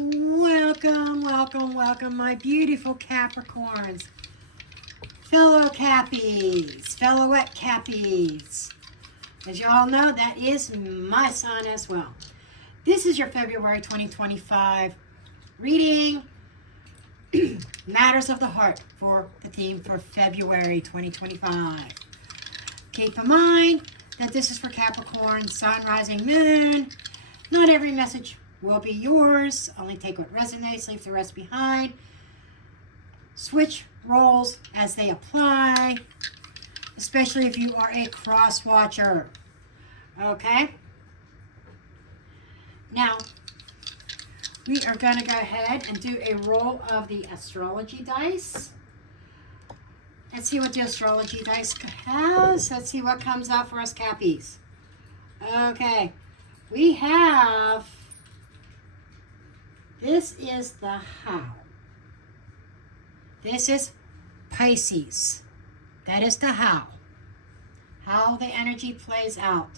Welcome, welcome, welcome, my beautiful Capricorns, fellow Cappies, fellowette Cappies. As you all know, that is my sun as well. This is your February 2025 reading, Matters of the Heart, for the theme for February 2025. Keep in mind that this is for Capricorn, Sun, Rising, Moon. Not every message will be yours. Only take what resonates, leave the rest behind. Switch roles as they apply, especially if you are a cross watcher. Okay? Now, we are going to go ahead and do a roll of the astrology dice. Let's see what the astrology dice has. Let's see what comes out for us Cappies. Okay. We have, this is the how. This is Pisces. That is the how. How the energy plays out.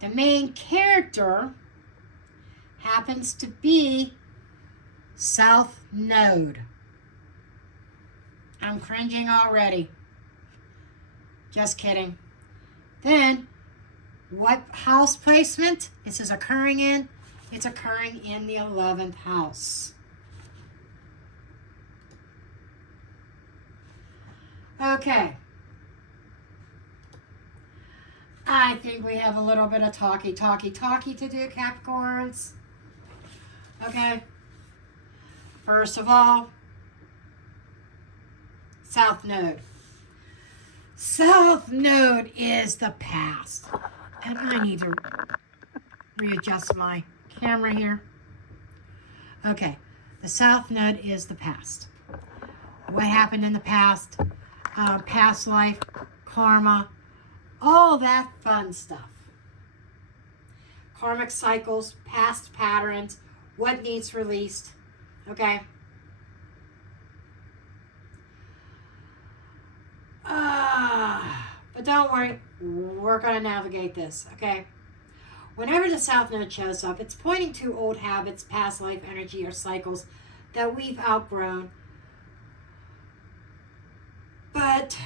The main character happens to be South Node. I'm cringing already. Just kidding. Then, what house placement this is occurring in? It's occurring in the 11th house. Okay. I think we have a little bit of talky to do, Capricorns. Okay. First of all, South Node. South Node is the past. And I need to readjust my camera here. Okay, the South Node is the past. What happened in the past, past life, karma, all that fun stuff. Karmic cycles, past patterns, what needs released, okay? But don't worry, we're going to navigate this, okay? Whenever the South Node shows up, it's pointing to old habits, past life energy, or cycles that we've outgrown, but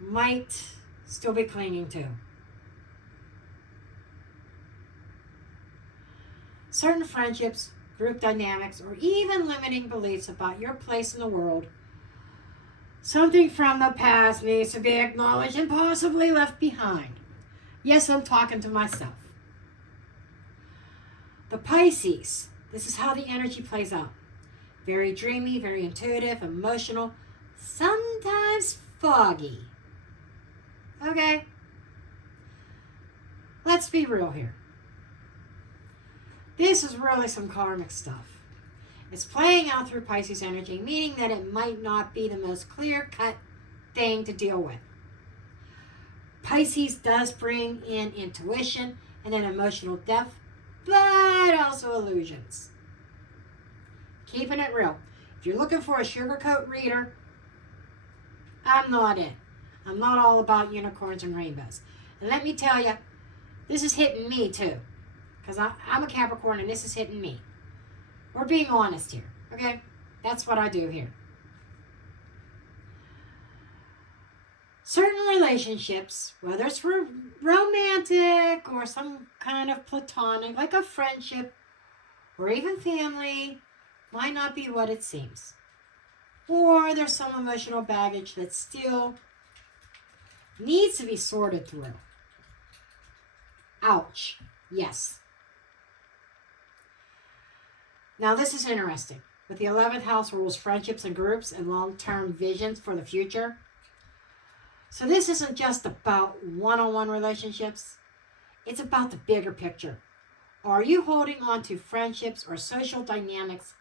might still be clinging to. Certain friendships, group dynamics, or even limiting beliefs about your place in the world. Something from the past needs to be acknowledged and possibly left behind. Yes, I'm talking to myself. The Pisces, this is how the energy plays out. Very dreamy, very intuitive, emotional, sometimes foggy. Okay? Let's be real here. This is really some karmic stuff. It's playing out through Pisces energy, meaning that it might not be the most clear-cut thing to deal with. Pisces does bring in intuition and an emotional depth, but also illusions. Keeping it real. If you're looking for a sugarcoat reader, I'm not in. I'm not all about unicorns and rainbows. And let me tell you, this is hitting me too. Because I'm a Capricorn and this is hitting me. We're being honest here, okay? That's what I do here. Certain relationships, whether it's romantic or some kind of platonic, like a friendship or even family, might not be what it seems. Or there's some emotional baggage that still needs to be sorted through. Ouch. Yes. Now this is interesting. With the 11th house rules friendships and groups and long-term visions for the future. So this isn't just about one-on-one relationships. It's about the bigger picture. Are you holding on to friendships or social dynamics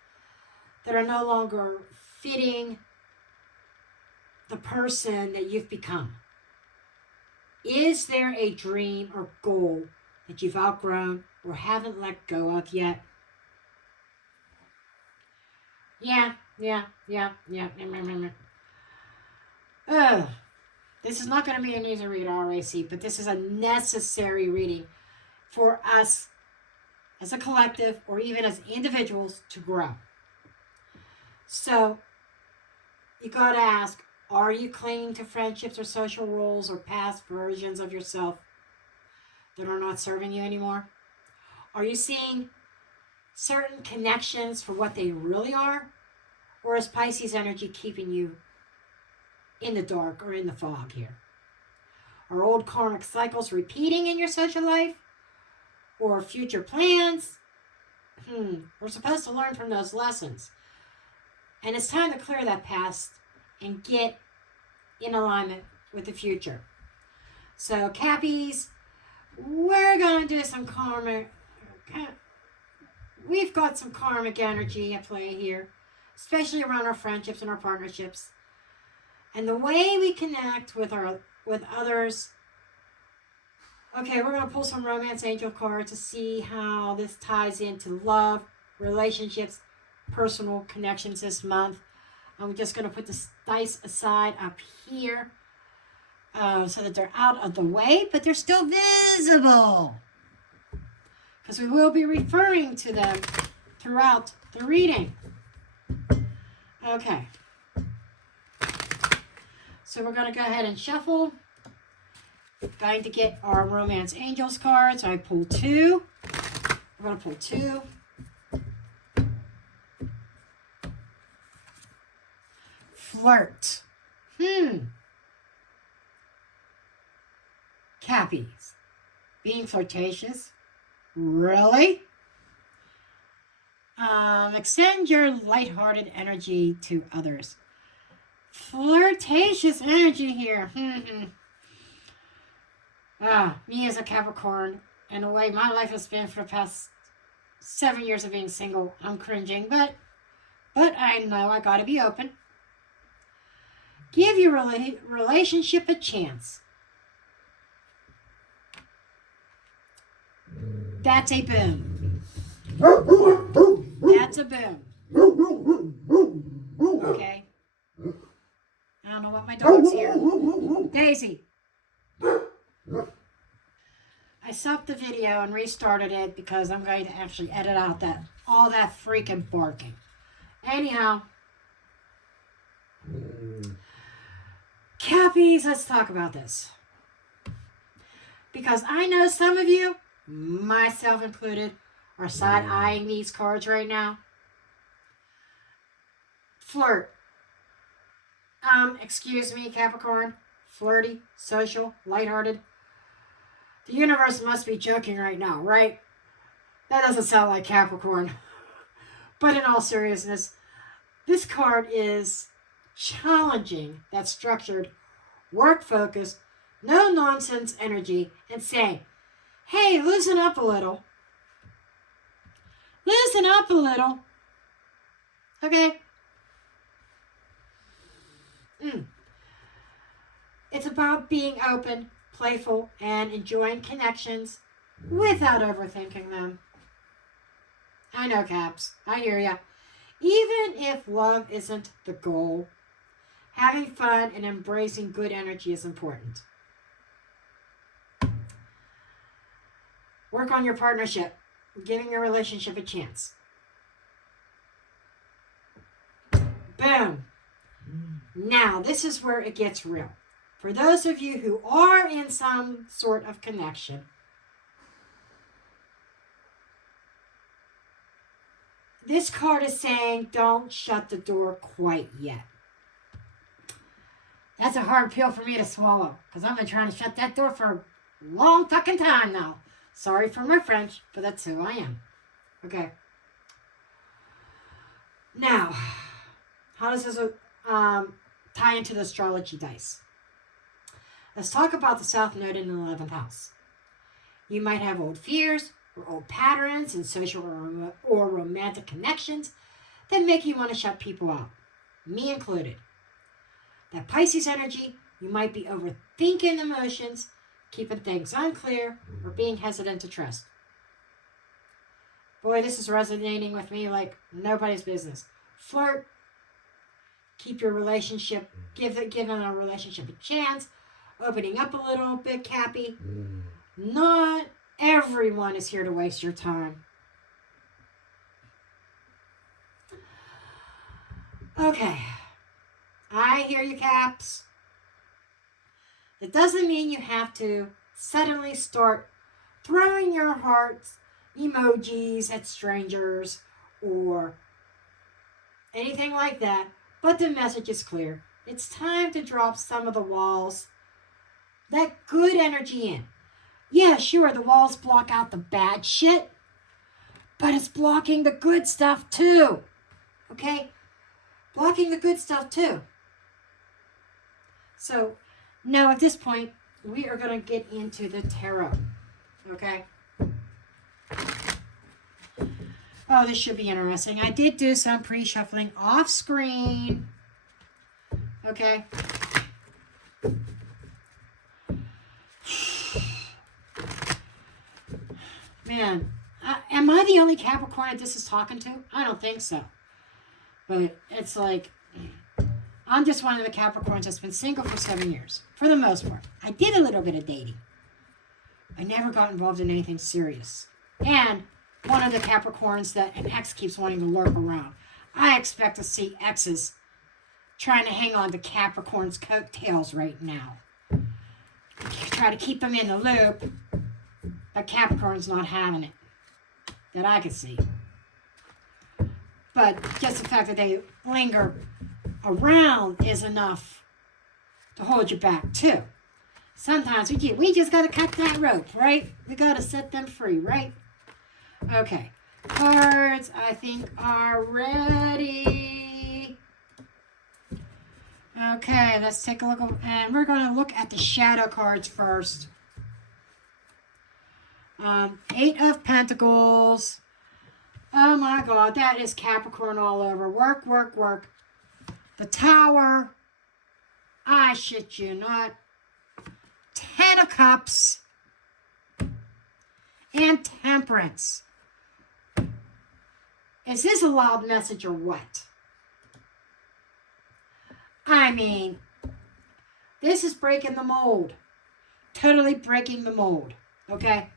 that are no longer fitting the person that you've become? Is there a dream or goal that you've outgrown or haven't let go of yet? Yeah. This is not going to be an easy read, RAC, but this is a necessary reading for us as a collective, or even as individuals to grow. So you got to ask, are you clinging to friendships or social roles or past versions of yourself that are not serving you anymore? Are you seeing certain connections for what they really are? Or is Pisces energy keeping you in the dark or in the fog here? Are old karmic cycles repeating in your social life? Or future plans? We're supposed to learn from those lessons. And it's time to clear that past and get in alignment with the future. So, Cappies, we're going to do some karmic. We've got some karmic energy at play here, especially around our friendships and our partnerships. And the way we connect with others. Okay, we're going to pull some romance angel cards to see how this ties into love, relationships, personal connections this month. I'm just going to put the dice aside up here so that they're out of the way, but they're still visible, because we will be referring to them throughout the reading. Okay. So we're going to go ahead and shuffle. We're going to get our Romance Angels cards. I pull two. We're going to pull two. Flirt. Cappies. Being flirtatious. Really? Extend your lighthearted energy to others. Flirtatious energy here. Me as a Capricorn, and the way my life has been for the past 7 years of being single, I'm cringing, but I know I gotta be open. Give your relationship a chance. That's a boom. That's a boom. Okay. I don't know what my dog's here. Daisy. I stopped the video and restarted it because I'm going to actually edit out all that freaking barking. Anyhow. Cappies, let's talk about this. Because I know some of you, myself included, are side-eyeing these cards right now. Flirt. Excuse me, Capricorn. Flirty, social, lighthearted. The universe must be joking right now, right? That doesn't sound like Capricorn. But in all seriousness, this card is challenging that structured, work-focused, no-nonsense energy and saying, hey, loosen up a little. Loosen up a little. Okay? It's about being open, playful, and enjoying connections without overthinking them. I know, Caps. I hear ya. Even if love isn't the goal, having fun and embracing good energy is important. Work on your partnership, giving your relationship a chance. Boom. Now, this is where it gets real. For those of you who are in some sort of connection, this card is saying don't shut the door quite yet. That's a hard pill for me to swallow, because I've been trying to shut that door for a long fucking time now. Sorry for my French, but that's who I am. Okay. Now, how does this tie into the astrology dice? Let's talk about the South Node in the 11th house. You might have old fears or old patterns in social or romantic connections that make you want to shut people out, me included. That Pisces energy, you might be overthinking emotions, keeping things unclear, or being hesitant to trust. Boy, this is resonating with me like nobody's business. Flirt. Keep your relationship, giving a relationship a chance. Opening up a little bit, Cappy. Not everyone is here to waste your time. Okay. I hear you, Caps. It doesn't mean you have to suddenly start throwing your hearts emojis at strangers or anything like that, but the message is clear. It's time to drop some of the walls, that good energy in. Yeah, sure, the walls block out the bad shit, but it's blocking the good stuff too. Okay? Blocking the good stuff too. So, now at this point, we are going to get into the tarot. Okay? Oh, this should be interesting. I did do some pre-shuffling off screen. Okay? Man, am I the only Capricorn that this is talking to? I don't think so. But it's like, I'm just one of the Capricorns that's been single for 7 years, for the most part. I did a little bit of dating. I never got involved in anything serious. And one of the Capricorns that an ex keeps wanting to lurk around. I expect to see exes trying to hang on to Capricorn's coattails right now. Try to keep them in the loop, but Capricorn's not having it, that I can see. But just the fact that they linger around is enough to hold you back too. Sometimes we just got to cut that rope, right? We got to set them free, right? Okay. Cards, I think, are ready. Okay, let's take a look. And we're going to look at the shadow cards first. 8 of Pentacles. Oh my God, that is Capricorn all over. Work, work, work. The Tower. I shit you not. 10 of Cups. And Temperance. Is this a loud message or what? I mean, this is breaking the mold. Totally breaking the mold. Okay?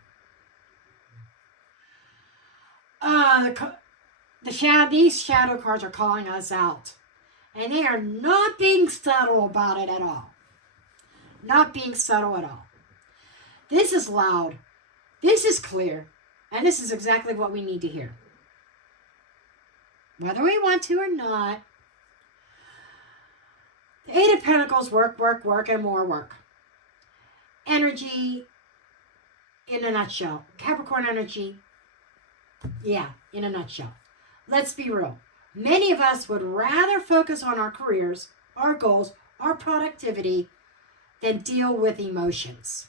These shadow cards are calling us out. And they are not being subtle about it at all. Not being subtle at all. This is loud. This is clear. And this is exactly what we need to hear. Whether we want to or not. The 8 of Pentacles, work, work, work, and more work. Energy in a nutshell. Capricorn energy. Yeah, in a nutshell. Let's be real. Many of us would rather focus on our careers, our goals, our productivity, than deal with emotions.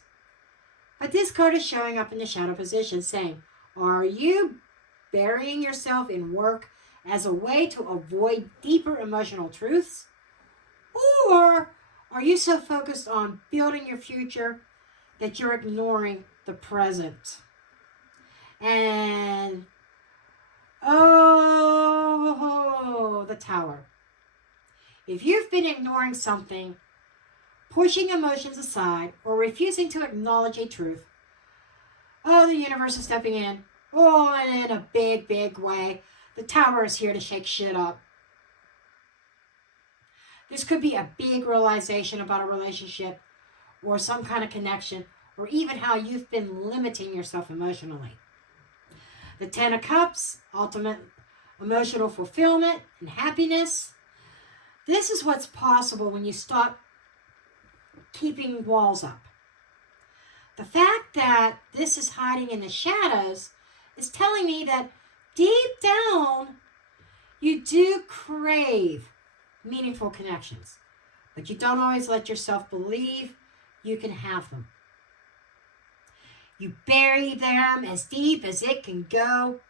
But this card is showing up in the shadow position saying, are you burying yourself in work as a way to avoid deeper emotional truths? Or are you so focused on building your future that you're ignoring the present? And, oh, the Tower. If you've been ignoring something, pushing emotions aside, or refusing to acknowledge a truth, oh, the universe is stepping in. Oh, and in a big, big way. The Tower is here to shake shit up. This could be a big realization about a relationship or some kind of connection, or even how you've been limiting yourself emotionally. The 10 of Cups, ultimate emotional fulfillment and happiness. This is what's possible when you stop keeping walls up. The fact that this is hiding in the shadows is telling me that deep down, you do crave meaningful connections, but you don't always let yourself believe you can have them. You bury them as deep as it can go,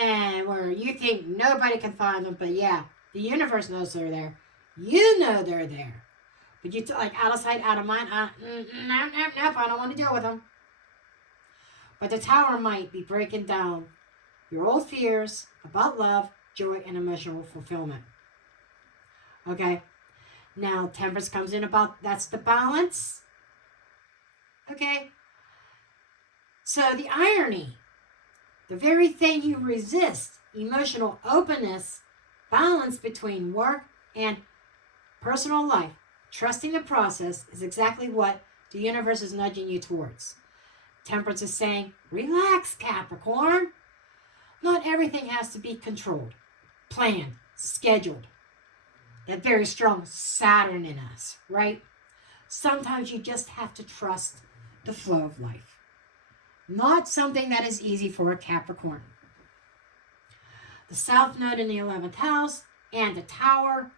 and where you think nobody can find them, but yeah, the universe knows they're there. You know they're there. But you like out of sight, out of mind. Nope, I don't want to deal with them. But the Tower might be breaking down your old fears about love, joy, and emotional fulfillment. Okay? Now, Temperance comes in about, that's the balance. Okay? So the irony, the very thing you resist, emotional openness, Balance between work and personal life, trusting the process, is exactly what the universe is nudging you towards. Temperance is saying, relax, Capricorn. Not everything has to be controlled, planned, scheduled. That very strong Saturn in us, right? Sometimes you just have to trust the flow of life. Not something that is easy for a Capricorn. The South Node in the 11th house and the Tower,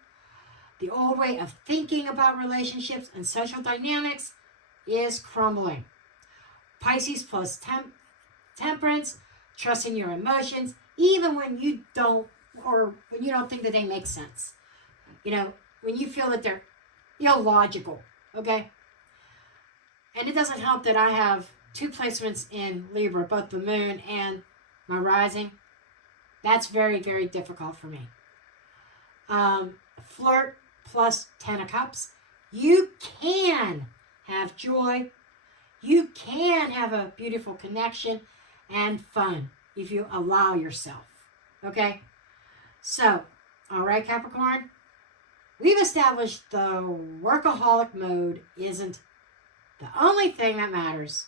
the old way of thinking about relationships and social dynamics, is crumbling. Pisces plus temperance, trusting your emotions, even when you don't, or when you don't think that they make sense. You know, when you feel that they're illogical, okay? And it doesn't help that I have 2 placements in Libra, both the moon and my rising. That's very, very difficult for me. Flirt plus 10 of cups. You can have joy. You can have a beautiful connection and fun if you allow yourself. Okay? So, all right, Capricorn. We've established the workaholic mode isn't the only thing that matters.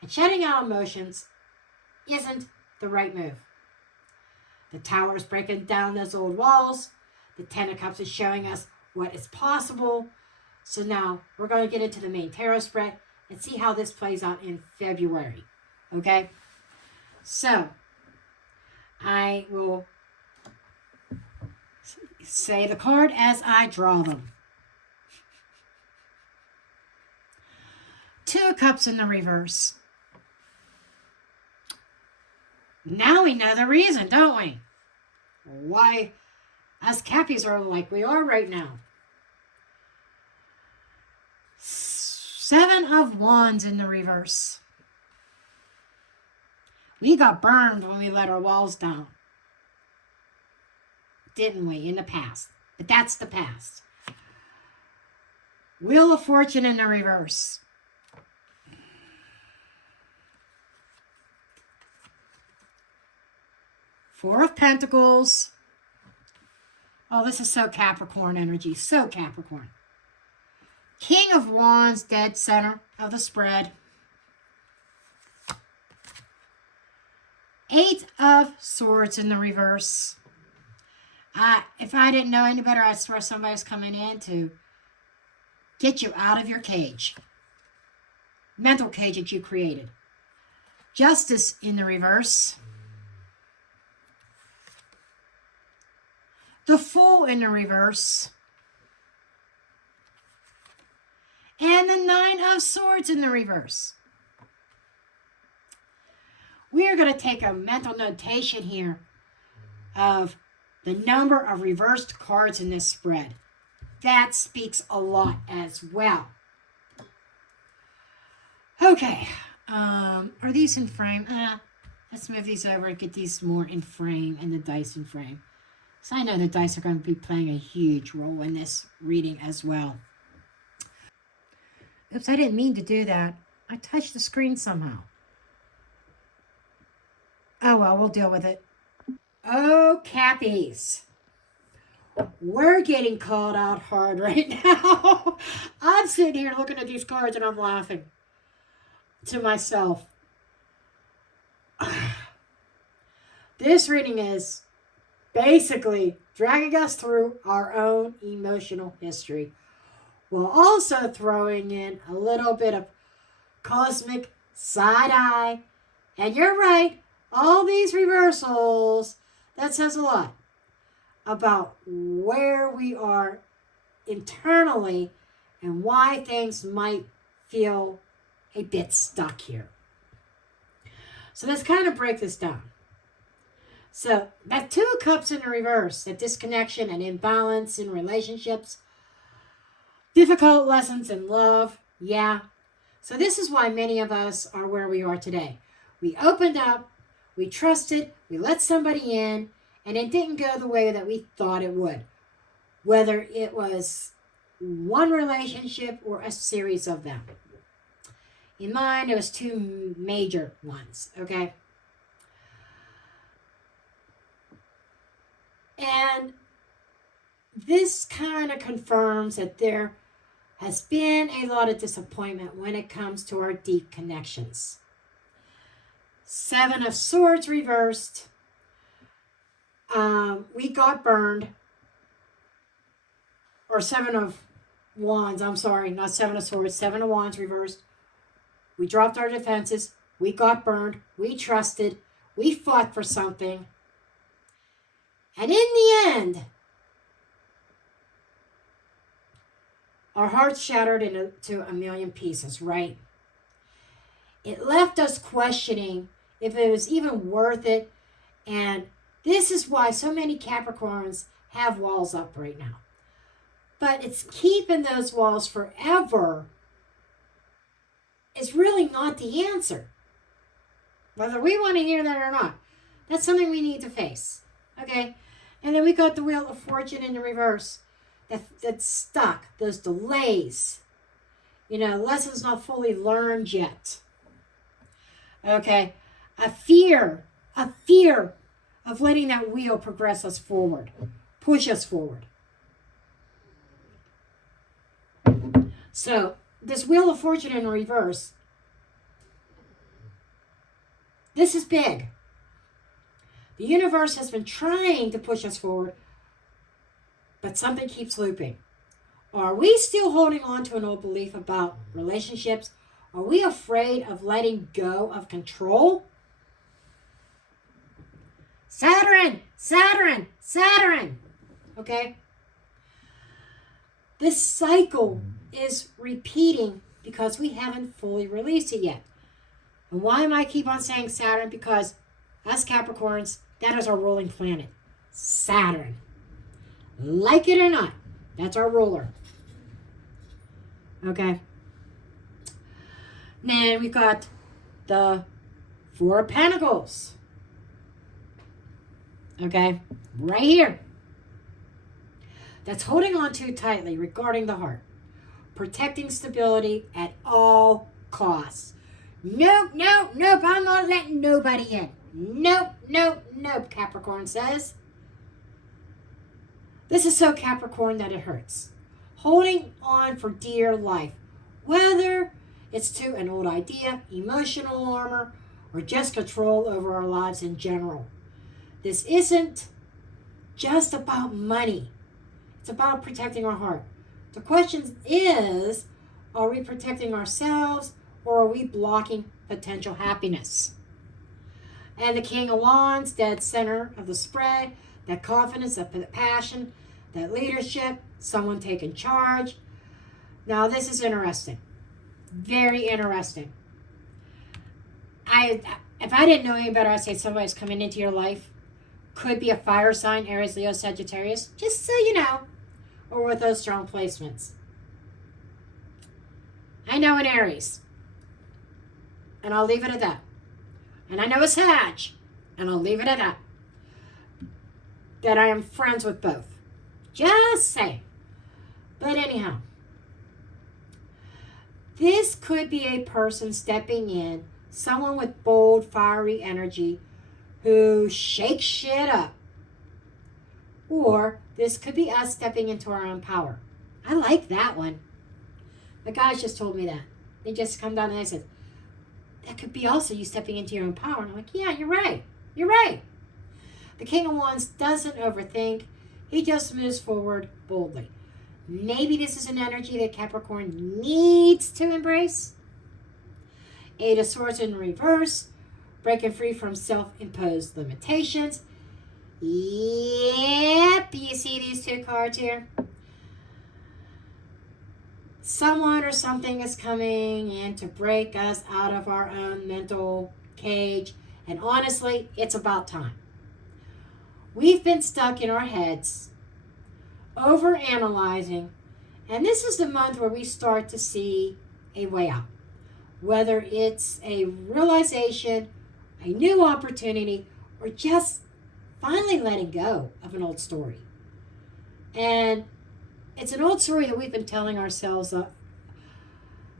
And shutting out emotions isn't the right move. The Tower is breaking down those old walls. The 10 of Cups is showing us what is possible. So now we're going to get into the main tarot spread and see how this plays out in February. Okay? So, I will say the card as I draw them. 2 of Cups in the reverse. Now we know the reason, don't we? Why us Cappies are like we are right now. 7 of Wands in the reverse. We got burned when we let our walls down. Didn't we, in the past? But that's the past. Wheel of Fortune in the reverse. Four of Pentacles. Oh, this is so Capricorn energy. So Capricorn. King of Wands, dead center of the spread. 8 of Swords in the reverse. If I didn't know any better, I swear somebody's coming in to get you out of your cage. Mental cage that you created. Justice in the reverse. The Fool in the reverse. And the 9 of Swords in the reverse. We are going to take a mental notation here of the number of reversed cards in this spread. That speaks a lot as well. Okay. Are these in frame? Let's move these over and get these more in frame and the dice in frame. So I know the dice are going to be playing a huge role in this reading as well. Oops, I didn't mean to do that. I touched the screen somehow. Oh well, we'll deal with it. Oh, Cappies. We're getting called out hard right now. I'm sitting here looking at these cards and I'm laughing to myself. This reading is basically dragging us through our own emotional history, while also throwing in a little bit of cosmic side-eye. And you're right, all these reversals, that says a lot about where we are internally and why things might feel a bit stuck here. So let's kind of break this down. So that 2 of Cups in the reverse, that disconnection and imbalance in relationships, difficult lessons in love, yeah. So this is why many of us are where we are today. We opened up, we trusted, we let somebody in, and it didn't go the way that we thought it would. Whether it was one relationship or a series of them. In mine, it was 2 major ones, okay? And this kind of confirms that there has been a lot of disappointment when it comes to our deep connections. Seven of Swords reversed. We got burned. Or Seven of Wands, I'm sorry, not Seven of Swords, Seven of Wands reversed. We dropped our defenses. We got burned. We trusted. We fought for something. And in the end, our hearts shattered into a million pieces, right? It left us questioning if it was even worth it. And this is why so many Capricorns have walls up right now. But it's keeping those walls forever is really not the answer. Whether we want to hear that or not, that's something we need to face. Okay? And then we got the Wheel of Fortune in the reverse. That's stuck. Those delays. Lessons not fully learned yet. Okay? A fear of letting that wheel progress us forward. Push us forward. So, this Wheel of Fortune in reverse, this is big. The universe has been trying to push us forward, but something keeps looping. Are we still holding on to an old belief about relationships? Are we afraid of letting go of control? Saturn! Saturn! Saturn! Okay? This cycle is repeating because we haven't fully released it yet. And why am I keep on saying Saturn? Because us Capricorns, that is our ruling planet. Saturn. Like it or not, that's our ruler. Okay. Then we've got the Four of Pentacles. Okay. Right here. That's holding on too tightly regarding the heart. Protecting stability at all costs. Nope, nope, nope. I'm not letting nobody in. Nope, nope, nope, Capricorn says. This is so Capricorn that it hurts. Holding on for dear life. Whether it's to an old idea, emotional armor, or just control over our lives in general. This isn't just about money. It's about protecting our heart. The question is, are we protecting ourselves or are we blocking potential happiness? And the King of Wands, dead center of the spread, that confidence, that passion, that leadership, someone taking charge. Now this is interesting. Very interesting. If I didn't know any better, I'd say somebody's coming into your life. Could be a fire sign, Aries, Leo, Sagittarius, just so you know. Or with those strong placements. I know an Aries. And I'll leave it at that. And I know a Sag. And I'll leave it at that. That I am friends with both. Just saying. But anyhow. This could be a person stepping in. Someone with bold, fiery energy. Who shakes shit up. Or this could be us stepping into our own power. I like that one. The guys just told me that. They just come down and they said, that could be also you stepping into your own power. And I'm like, yeah, you're right. You're right. The King of Wands doesn't overthink. He just moves forward boldly. Maybe this is an energy that Capricorn needs to embrace. Eight of Swords in reverse. Breaking free from self-imposed limitations. Yep, you see these two cards here? Someone or something is coming in to break us out of our own mental cage. And honestly, it's about time. We've been stuck in our heads, overanalyzing, and this is the month where we start to see a way out. Whether it's a realization, a new opportunity, or just finally letting go of an old story. And it's an old story that we've been telling ourselves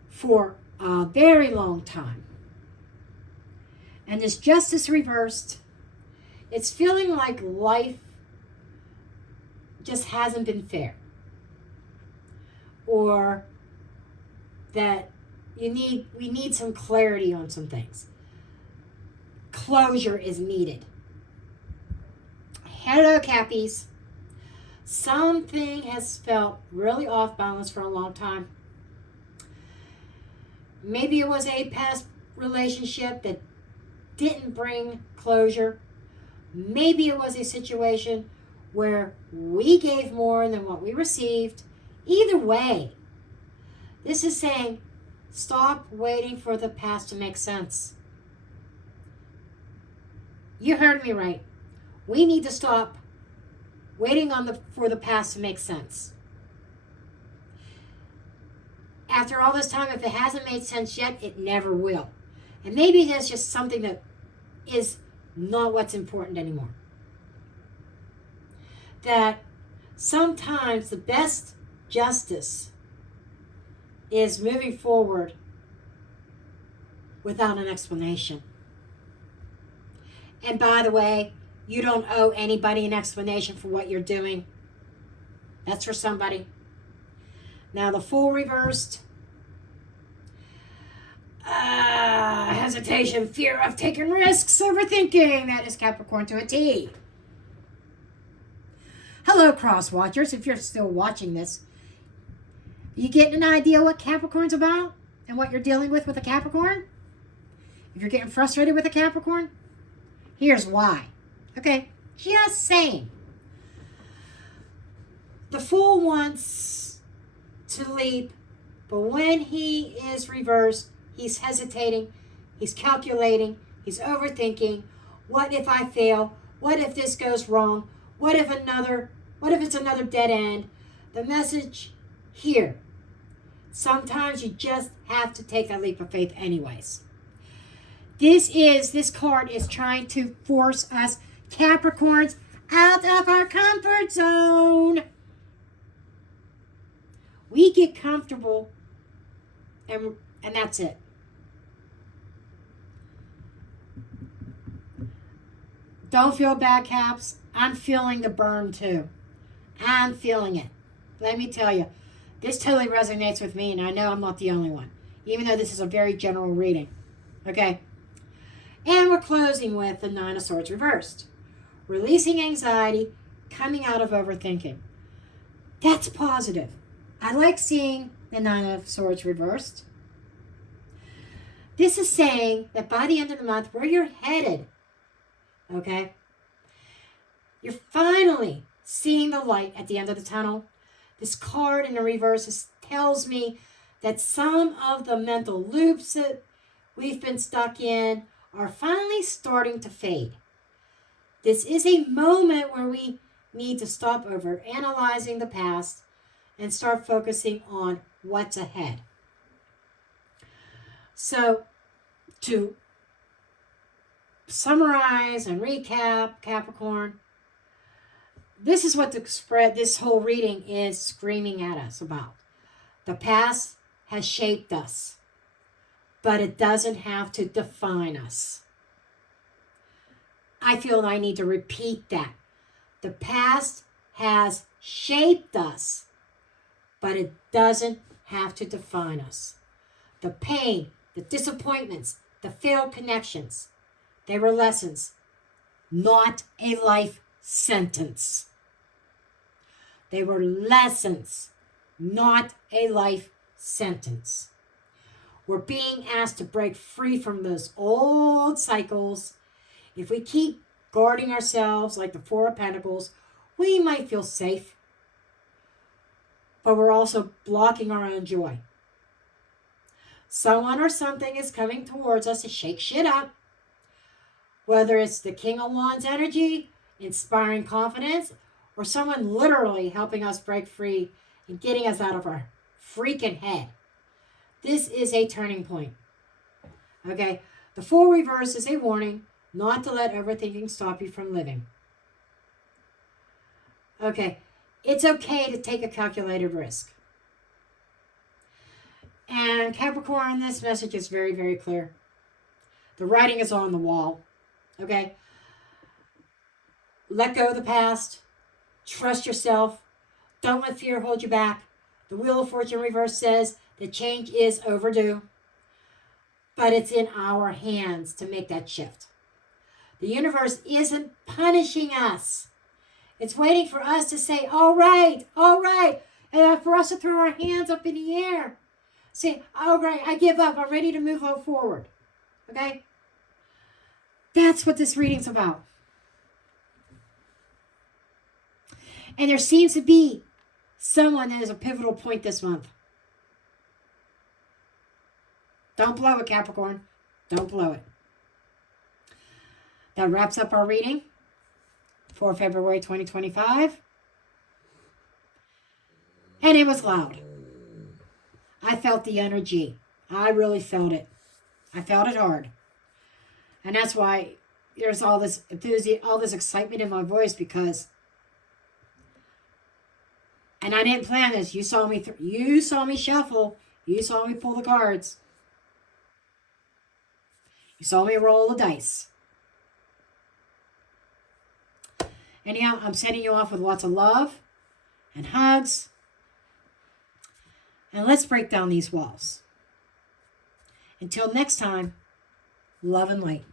for a very long time. And this Justice reversed, it's feeling like life just hasn't been fair, or that we need some clarity on some things. Closure is needed. Hello, Cappies. Something has felt really off balance for a long time. Maybe it was a past relationship that didn't bring closure. Maybe it was a situation where we gave more than what we received. Either way, this is saying stop waiting for the past to make sense. You heard me right. We need to stop waiting for the past to make sense. After all this time, if it hasn't made sense yet, it never will. And maybe that's just something that is not what's important anymore. That sometimes the best justice is moving forward without an explanation. And by the way, you don't owe anybody an explanation for what you're doing. That's for somebody. Now the Fool reversed. Hesitation, fear of taking risks, overthinking. That is Capricorn to a T. Hello, cross watchers. If you're still watching this, you getting an idea what Capricorn's about and what you're dealing with a Capricorn? If you're getting frustrated with a Capricorn, here's why. Okay, just saying. The Fool wants to leap, but when he is reversed, he's hesitating, he's calculating, he's overthinking. What if I fail? What if this goes wrong? What if it's another dead end? The message here. Sometimes you just have to take that leap of faith anyways. This card is trying to force us Capricorns out of our comfort zone. We get comfortable and that's it. Don't feel bad, Caps. I'm feeling the burn too. I'm feeling it. Let me tell you, this totally resonates with me, and I know I'm not the only one, even though this is a very general reading. Okay? And we're closing with the Nine of Swords reversed. Releasing anxiety, coming out of overthinking. That's positive. I like seeing the Nine of Swords reversed. This is saying that by the end of the month, where you're headed, okay, you're finally seeing the light at the end of the tunnel. This card in the reverse tells me that some of the mental loops that we've been stuck in are finally starting to fade. This is a moment where we need to stop over analyzing the past and start focusing on what's ahead. So, to summarize and recap, Capricorn, this is what this whole reading is screaming at us about. The past has shaped us, but it doesn't have to define us. I feel I need to repeat that. The past has shaped us, but it doesn't have to define us. The pain, the disappointments, the failed connections, they were lessons, not a life sentence. They were lessons, not a life sentence. We're being asked to break free from those old cycles. If we keep guarding ourselves like the Four of Pentacles, we might feel safe, but we're also blocking our own joy. Someone or something is coming towards us to shake shit up. Whether it's the King of Wands energy, inspiring confidence, or someone literally helping us break free and getting us out of our freaking head. This is a turning point. Okay? The Fool reverse is a warning not to let overthinking stop you from living. Okay. It's okay to take a calculated risk. And Capricorn, this message is very, very clear. The writing is on the wall. Okay? Let go of the past. Trust yourself. Don't let fear hold you back. The Wheel of Fortune reverse says the change is overdue, but it's in our hands to make that shift. The universe isn't punishing us. It's waiting for us to say, all right, and for us to throw our hands up in the air. Say, all right, I give up. I'm ready to move forward. Okay? That's what this reading's about. And there seems to be someone that is a pivotal point this month. Don't blow it, Capricorn. Don't blow it. That wraps up our reading for February 2025. And it was loud. I felt the energy. I really felt it. I felt it hard. And that's why there's all this enthusiasm, all this excitement in my voice, because, and I didn't plan this. You saw me shuffle. You saw me pull the cards. You saw me roll the dice. Anyhow, I'm sending you off with lots of love and hugs. And let's break down these walls. Until next time, love and light.